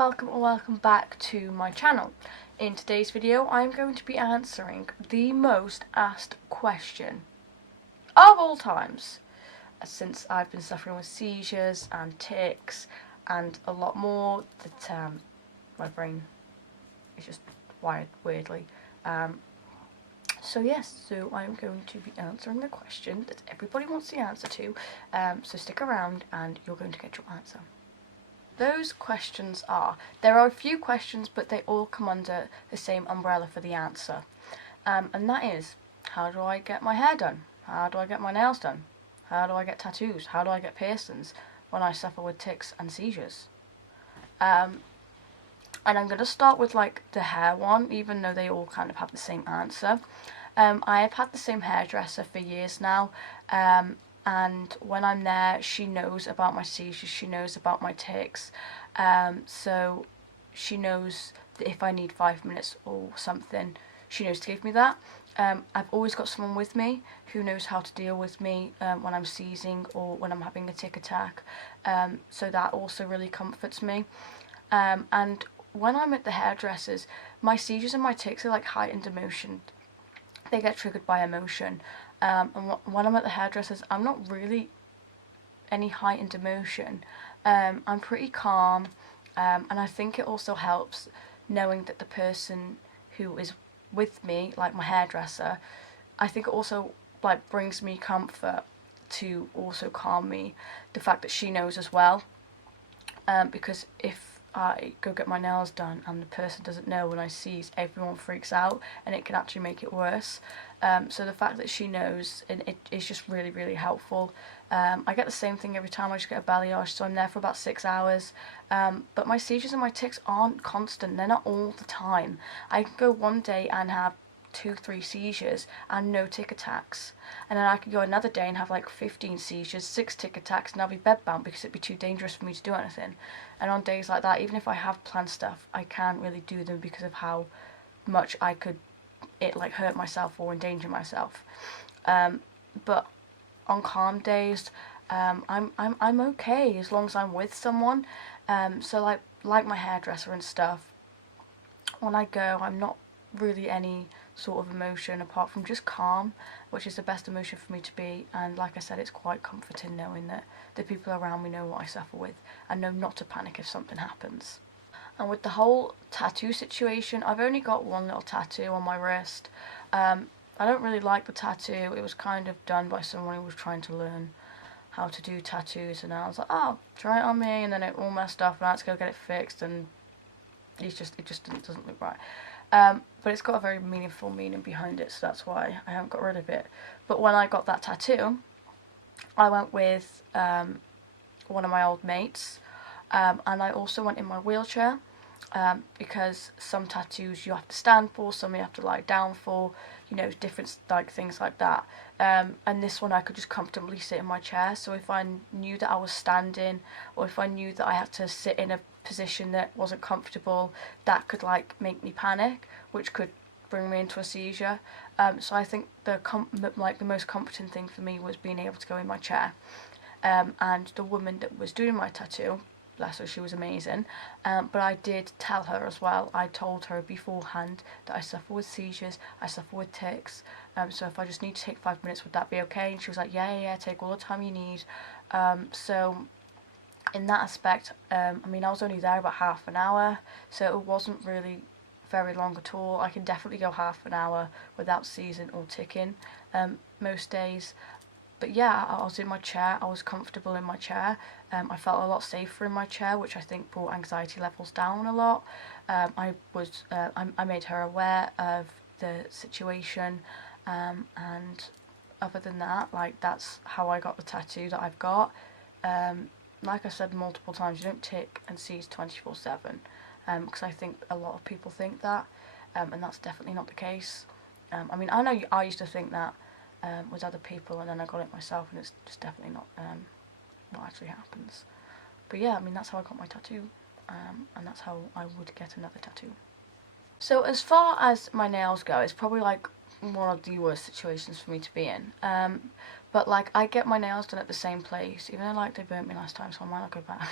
welcome back to my channel. In today's video I'm going to be answering the most asked question of all times, since I've been suffering with seizures and tics and a lot more that my brain is just wired weirdly. So I'm going to be answering the question that everybody wants the answer to, so stick around and you're going to get your answer. Those questions are, there are a few questions but they all come under the same umbrella for the answer, and that is, how do I get my hair done? How do I get my nails done? How do I get tattoos? How do I get piercings when I suffer with tics and seizures? And I'm going to start with like the hair one, even though they all kind of have the same answer. I have had the same hairdresser for years now, and when I'm there she knows about my seizures, she knows about my tics, so she knows that if I need 5 minutes or something, she knows to give me that. I've always got someone with me who knows how to deal with me when I'm seizing or when I'm having a tic attack, so that also really comforts me. And when I'm at the hairdressers, my seizures and my tics are like heightened emotion. They get triggered by emotion, and when I'm at the hairdressers I'm not really any heightened emotion. I'm pretty calm, and I think it also helps knowing that the person who is with me, like my hairdresser, I think it also like brings me comfort to also calm me, the fact that she knows as well, because if I go get my nails done and the person doesn't know when I seize, everyone freaks out and it can actually make it worse. So the fact that she knows, it is just really, really helpful. I get the same thing every time. I just get a balayage, so I'm there for about 6 hours. But my seizures and my tics aren't constant, they're not all the time. I can go one day and have 2-3 seizures and no tic attacks, and then I could go another day and have like 15 seizures, 6 tic attacks, and I'll be bedbound because it'd be too dangerous for me to do anything. And on days like that, even if I have planned stuff, I can't really do them because of how much I could like hurt myself or endanger myself. But on calm days, I'm okay as long as I'm with someone. So like my hairdresser and stuff, when I go, I'm not really any sort of emotion apart from just calm, which is the best emotion for me to be. And like I said, it's quite comforting knowing that the people around me know what I suffer with and know not to panic if something happens. And with the whole tattoo situation, I've only got one little tattoo on my wrist. I don't really like the tattoo. It was kind of done by someone who was trying to learn how to do tattoos, and I was like, oh, try it on me, and then it all messed up and I had to go get it fixed, and it just doesn't look right. But it's got a very meaningful meaning behind it, so that's why I haven't got rid of it. But when I got that tattoo, I went with one of my old mates, and I also went in my wheelchair, because some tattoos you have to stand for, some you have to lie down for, you know, different like things like that. And this one I could just comfortably sit in my chair, so if I knew that I was standing, or if I knew that I had to sit in a position that wasn't comfortable, that could like make me panic, which could bring me into a seizure. So I think the most comforting thing for me was being able to go in my chair. And the woman that was doing my tattoo, bless her, she was amazing, but I did tell her as well. I told her beforehand that I suffer with seizures, I suffer with tics, so if I just need to take 5 minutes, would that be okay? And she was like, yeah, take all the time you need. So in that aspect, I mean, I was only there about half an hour, so it wasn't really very long at all. I can definitely go half an hour without seizing or ticking most days. But yeah, I was in my chair, I was comfortable in my chair, I felt a lot safer in my chair, which I think brought anxiety levels down a lot. I made her aware of the situation, and other than that, like, that's how I got the tattoo that I've got. Like I said multiple times, you don't tic and seize 24/7, because I think a lot of people think that, and that's definitely not the case. I mean, I know I used to think that with other people, and then I got it myself, and it's just definitely not what actually happens. But yeah, I mean, that's how I got my tattoo, and that's how I would get another tattoo. So as far as my nails go, it's probably like one of the worst situations for me to be in. But like, I get my nails done at the same place, even though like they burnt me last time, so I might not go back.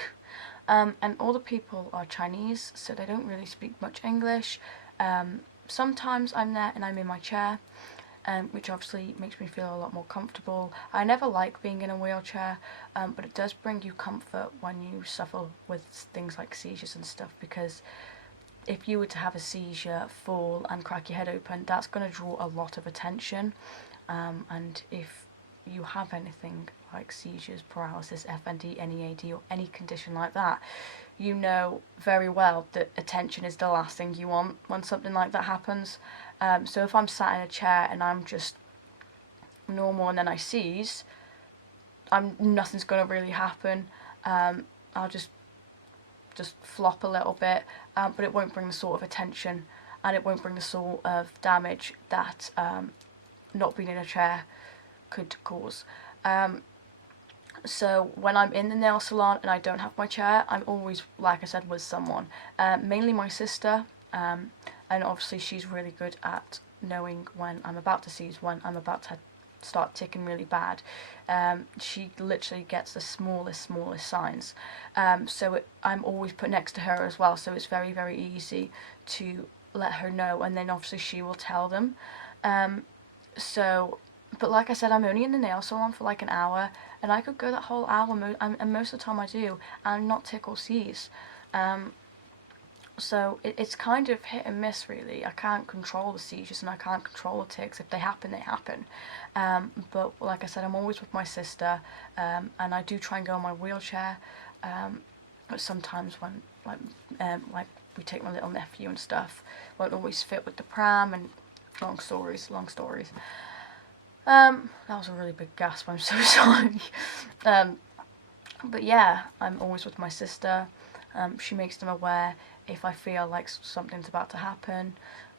And all the people are Chinese, so they don't really speak much English. Sometimes I'm there and I'm in my chair, which obviously makes me feel a lot more comfortable. I never like being in a wheelchair, but it does bring you comfort when you suffer with things like seizures and stuff, because if you were to have a seizure, fall and crack your head open, that's going to draw a lot of attention. And if you have anything like seizures, paralysis, FND, NEAD, or any condition like that, you know very well that attention is the last thing you want when something like that happens. So if I'm sat in a chair and I'm just normal and then I seize, nothing's going to really happen. I'll just flop a little bit, but it won't bring the sort of attention, and it won't bring the sort of damage that not being in a chair could cause. So when I'm in the nail salon and I don't have my chair, I'm always, like I said, with someone, mainly my sister, and obviously she's really good at knowing when I'm about to seize, when I'm about to start ticking really bad. She literally gets the smallest signs, so I'm always put next to her as well, so it's very, very easy to let her know, and then obviously she will tell them. But like I said, I'm only in the nail salon for like an hour, and I could go that whole hour, and most of the time I do, and not tick or seize. So it's kind of hit and miss, really. I can't control the seizures and I can't control the tics. If they happen, they happen. But like I said, I'm always with my sister, and I do try and go in my wheelchair. But sometimes when like we take my little nephew and stuff, won't always fit with the pram, and long stories. That was a really big gasp, I'm so sorry. But yeah, I'm always with my sister. She makes them aware if I feel like something's about to happen,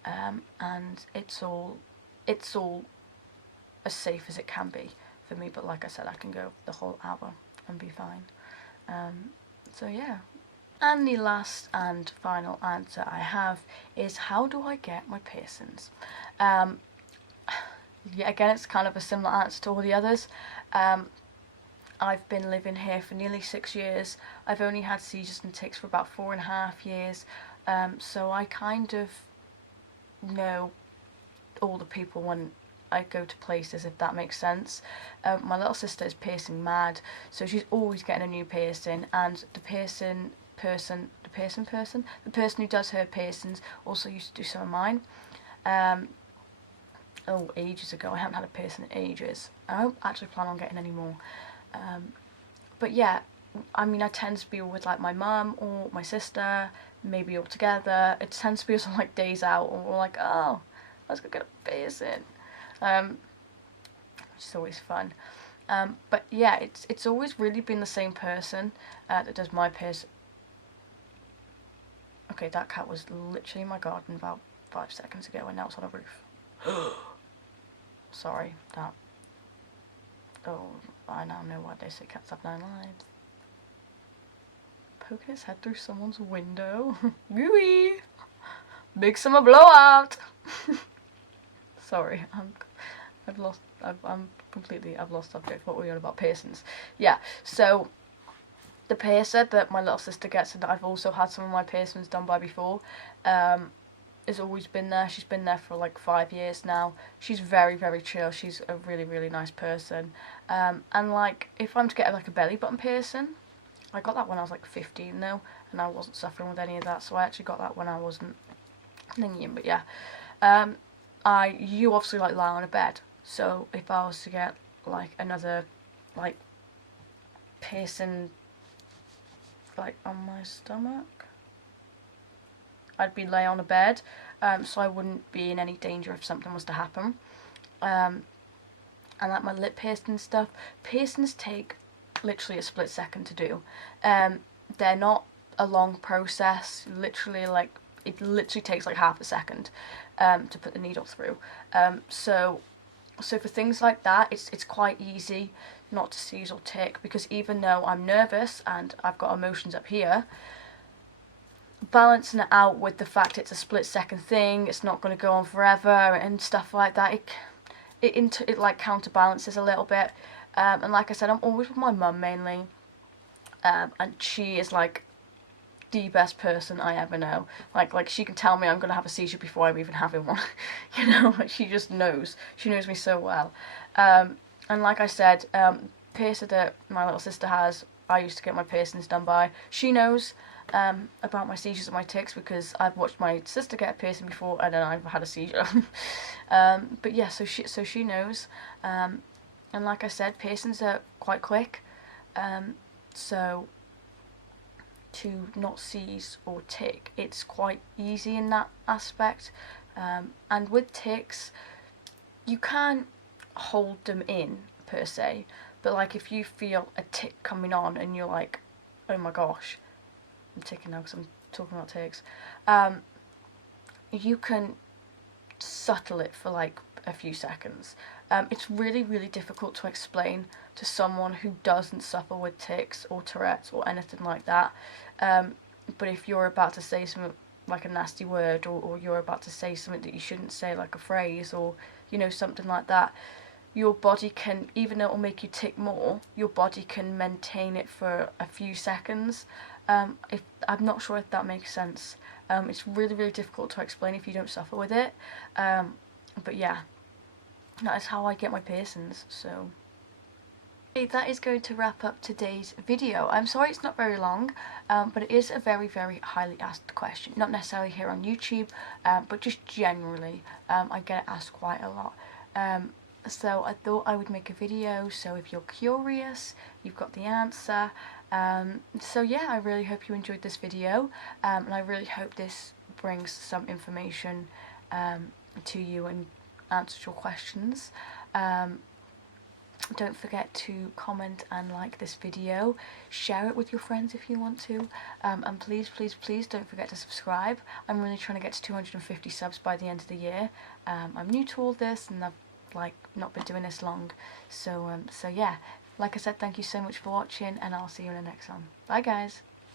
and it's all as safe as it can be for me. But like I said, I can go the whole hour and be fine. So yeah. And the last and final answer I have is, how do I get my piercings? Yeah, again, it's kind of a similar answer to all the others. I've been living here for nearly 6 years. I've only had seizures and tics for about 4.5 years. So I kind of know all the people when I go to places, if that makes sense. My little sister is piercing mad, so she's always getting a new piercing, and the person who does her piercings also used to do some of mine. Ages ago. I haven't had a piercing in ages. I don't actually plan on getting any more. But yeah, I mean, I tend to be with like my mum or my sister, maybe all together. It tends to be some like days out, or we're like, oh, let's go get a piercing, which is always fun. But yeah, it's always really been the same person that does my piercing. Okay, that cat was literally in my garden about 5 seconds ago, and now it's on a roof. Sorry, that. Oh, I now know why they say cats have 9 lives. Poking its head through someone's window. Woo-wee! Big summer blowout! Sorry, I've lost subject. What were we on about? Piercings. Yeah, so the piercer that my little sister gets, and that I've also had some of my piercings done by before, has always been there. She's been there for like 5 years now. She's very, very chill. She's a really, really nice person. And like, if I'm to get like a belly button piercing, I got that when I was like 15 though, and I wasn't suffering with any of that, so I actually got that when I wasn't thinking. But yeah, you obviously like lie on a bed, so if I was to get like another like piercing like on my stomach, I'd be lay on a bed, so I wouldn't be in any danger if something was to happen. And like my lip piercing and stuff, piercings take literally a split second to do. They're not a long process. Literally, like, it literally takes like half a second to put the needle through. So for things like that, it's quite easy not to seize or tick, because even though I'm nervous and I've got emotions up here, balancing it out with the fact it's a split second thing, it's not going to go on forever and stuff like that, it like counterbalances a little bit. And like I said, I'm always with my mum mainly, and she is like the best person I ever know. Like she can tell me I'm gonna have a seizure before I'm even having one. You know, like she just knows. She knows me so well. And like I said, piercer that my little sister has, I used to get my piercings done by. She knows about my seizures and my tics because I've watched my sister get a piercing before and then I've had a seizure. But yeah, so she knows. And like I said, piercings are quite quick. So to not seize or tic, it's quite easy in that aspect. And with tics, you can't hold them in per se, but like if you feel a tic coming on and you're like, oh my gosh, I'm ticking now because I'm talking about tics, you can subtle it for like a few seconds. It's really, really difficult to explain to someone who doesn't suffer with tics or Tourette's or anything like that. But if you're about to say something like a nasty word, or you're about to say something that you shouldn't say, like a phrase, or you know, something like that, your body can, even though it will make you tic more, your body can maintain it for a few seconds. If I'm not sure if that makes sense. It's really, really difficult to explain if you don't suffer with it. But yeah, that is how I get my piercings. So that is going to wrap up today's video. I'm sorry it's not very long, but it is a very, very highly asked question. Not necessarily here on YouTube, but just generally. I get it asked quite a lot. So I thought I would make a video, so if you're curious, you've got the answer. So yeah, I really hope you enjoyed this video, and I really hope this brings some information to you and answers your questions. Don't forget to comment and like this video, share it with your friends if you want to, and please, please, please don't forget to subscribe. I'm really trying to get to 250 subs by the end of the year. I'm new to all this and I've not been doing this long, so yeah, like I said, thank you so much for watching and I'll see you in the next one. Bye guys.